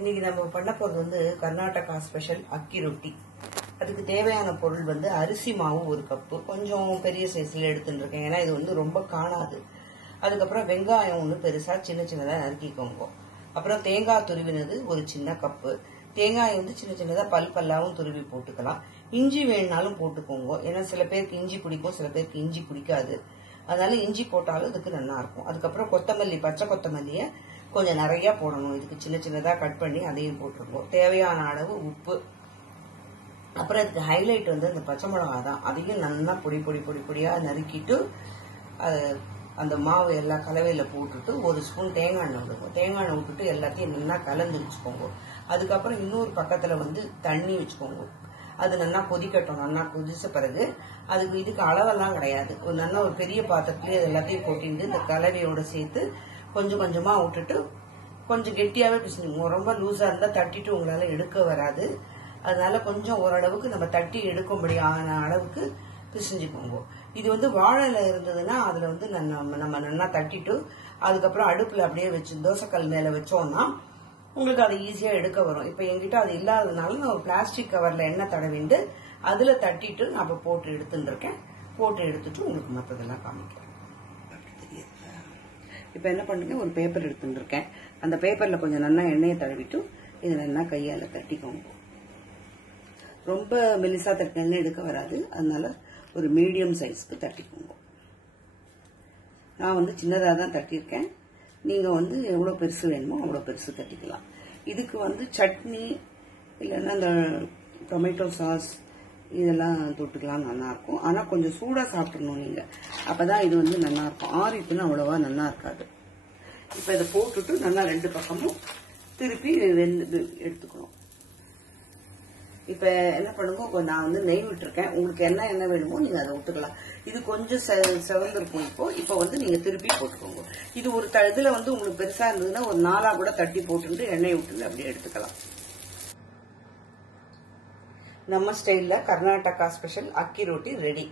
இன்னைக்கு நம்ம பண்ண போறது வந்து கர்நாடகா ஸ்பெஷல் அக்கி ரொட்டி. அதுக்கு தேவையான பொருள் வந்து அரிசி மாவு 1 கப்பு, கொஞ்சம் பெரிய சைஸ்ல எடுத்துட்டு இருக்கேன், ஏன்னா இது வந்து ரொம்ப காணாது. அதுக்கப்புறம் வெங்காயம் ஒன்று பெருசா சின்ன சின்னதா நறுக்கிக்கோங்க. அப்புறம் தேங்காய் துருவினது 1 சின்ன கப்பு. தேங்காய் வந்து சின்ன சின்னதா பல்லாவும் துருவி போட்டுக்கலாம். இஞ்சி வேணுனாலும் போட்டுக்கோங்க, ஏன்னா சில பேருக்கு இஞ்சி பிடிக்கும், சில பேருக்கு இஞ்சி பிடிக்காது. அதனால இஞ்சி போட்டாலும் இதுக்கு நல்லா இருக்கும். அதுக்கப்புறம் கொத்தமல்லி, பச்சை கொத்தமல்லிய கொஞ்சம் நிறைய போடணும். இதுக்கு சின்ன சின்னதா கட் பண்ணி அதையும் போட்டுருக்கோம். தேவையான அளவு உப்பு. அப்புறம் இதுக்கு ஹைலைட் வந்து இந்த பச்சை மிளகா தான். அதையும் நல்லா பொடியா நறுக்கிட்டு அந்த மாவு எல்லா கலவையில போட்டுட்டு 1 ஸ்பூன் தேங்காய் எண்ணெய் விடுவோம். தேங்காய் எண்ணெய் விட்டுட்டு எல்லாத்தையும் நல்லா கலந்து வச்சுக்கோங்க. அதுக்கப்புறம் இன்னொரு பக்கத்துல வந்து தண்ணி வச்சுக்கோங்க. அது நல்லா கொதிக்கட்டும். நல்லா கொதிச்ச பிறகு இதுக்கு அளவெல்லாம் கிடையாது. நல்லா ஒரு பெரிய பாத்திரத்திலேயே எல்லாத்தையும் கொட்டிட்டு இந்த கலவையோட சேர்த்து கொஞ்சம் கொஞ்சமா விட்டுட்டு கொஞ்சம் கெட்டியாவே பிசைஞ்சுக்கோங்க. ரொம்ப லூஸா இருந்தா தட்டிட்டு உங்களால எடுக்க வராது. அதனால கொஞ்சம் ஓரளவுக்கு நம்ம தட்டி எடுக்கும்படியான அளவுக்கு பிசைஞ்சுக்கோங்க. இது வந்து வாழை இலை இருந்ததுன்னா அதுல வந்து நம்ம நல்லா தட்டிட்டு அதுக்கப்புறம் அடுப்புல அப்படியே வச்சு தோசைக்கல் மேல வச்சோம்னா உங்களுக்கு அது ஈஸியா எடுக்க வரும். இப்ப என்கிட்ட அது இல்லாததுனால நான் ஒரு பிளாஸ்டிக் கவர்ல எண்ணெய் தடவிண்டு அதுல தட்டிட்டு நான் போட்டு எடுத்துட்டு இருக்கேன். போட்டு எடுத்துட்டு உங்களுக்கு மற்றதெல்லாம் காமிக்கிறேன். இப்ப என்ன பண்ணுங்க, ஒரு பேப்பர் எடுத்துட்டு இருக்கேன். அந்த பேப்பர்ல கொஞ்சம் நல்லா எண்ணெயை தடவிட்டு இதை நல்லா கையால தட்டிக்கோங்க. ரொம்ப மெலிசா தட்டினா எடுக்க வராது. அதனால ஒரு மீடியம் சைஸ்க்கு தட்டிக்கோங்க. நான் வந்து சின்னதா தான் தட்டியிருக்கேன். நீங்க வந்து எவ்வளவு பெருசு வேணுமோ அவ்வளவு பெருசு தட்டிக்கலாம். இதுக்கு வந்து சட்னி இல்லைன்னா அந்த டொமேட்டோ சாஸ் இதெல்லாம் தொட்டுக்கலாம், நல்லா இருக்கும். ஆனா கொஞ்சம் சூடா சாப்பிடணும் நீங்க, அப்பதான் இது வந்து நல்லா இருக்கும். ஆறிட்டுன்னு அவ்வளவா நல்லா இருக்காது. இப்ப இதை போட்டுட்டு நல்லா 2 பக்கமும் திருப்பி எடுத்துக்கணும். இப்ப என்ன பண்ணுங்க, நான் வந்து நெய் விட்டுருக்கேன். உங்களுக்கு என்ன எண்ணெய் வேணுமோ நீங்க அதை விட்டுக்கலாம். இது கொஞ்சம் செவந்திருக்கும். இப்போ வந்து நீங்க திருப்பி போட்டுக்கோங்க. இது ஒரு இதுல வந்து உங்களுக்கு பெருசா இருந்ததுன்னா ஒரு 4ஆ கூட தட்டி போட்டுட்டு எண்ணெய் விட்டு அப்படியே எடுத்துக்கலாம். நம்ம ஸ்டைல்ல கர்நாடகா ஸ்பெஷல் அக்கி ரொட்டி ரெடி.